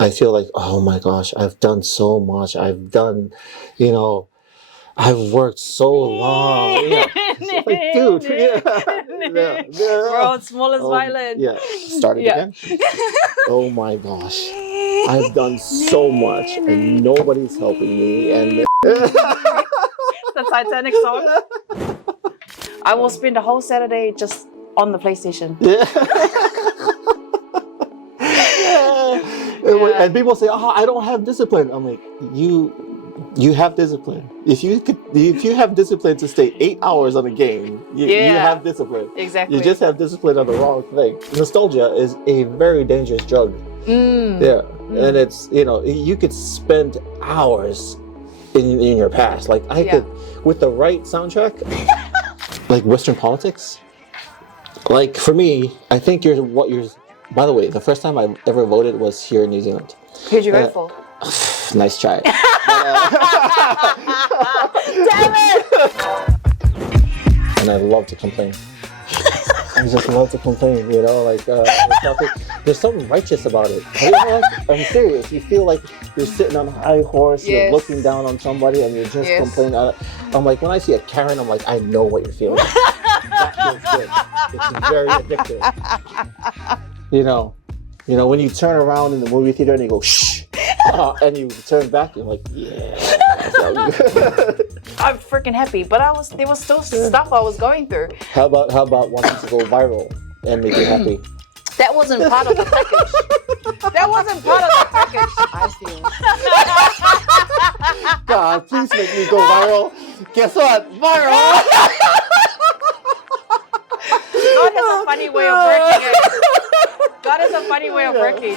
I feel like, oh my gosh, I've done so much. I've done, you know, I've worked so long. Yeah. It's like, dude, World's smallest violin. Yeah, start it again. Oh my gosh, I've done so much and nobody's helping me. And the Titanic song. I will spend the whole Saturday just on the PlayStation. Yeah. And people say, "Oh, I don't have discipline." I'm like, you have discipline. If you have discipline to stay 8 hours on a game, you have discipline. Exactly. You just have discipline on the wrong thing. Nostalgia is a very dangerous drug. Yeah, and it's, you know, you could spend hours in your past. Like I could, with the right soundtrack, like Western politics. Like for me, I think by the way, the first time I ever voted was here in New Zealand. Who'd you vote for? Nice try. Damn it! And I love to complain. I just love to complain, you know, like there's something righteous about it. You know, like, I'm serious. You feel like you're sitting on a high horse, you're looking down on somebody, and you're just complaining. I'm like, when I see a Karen, I'm like, I know what you're feeling. That feels good. It's very addictive. You know, when you turn around in the movie theater and you go shh, and you turn back, you're like, yeah. I'm freaking happy, but there was still stuff I was going through. How about wanting to go viral and make you happy? That wasn't part of the package. That wasn't part of the package. I feel. God, please make me go viral. Guess what? Viral. God has a funny way of working it. God has a funny way of working.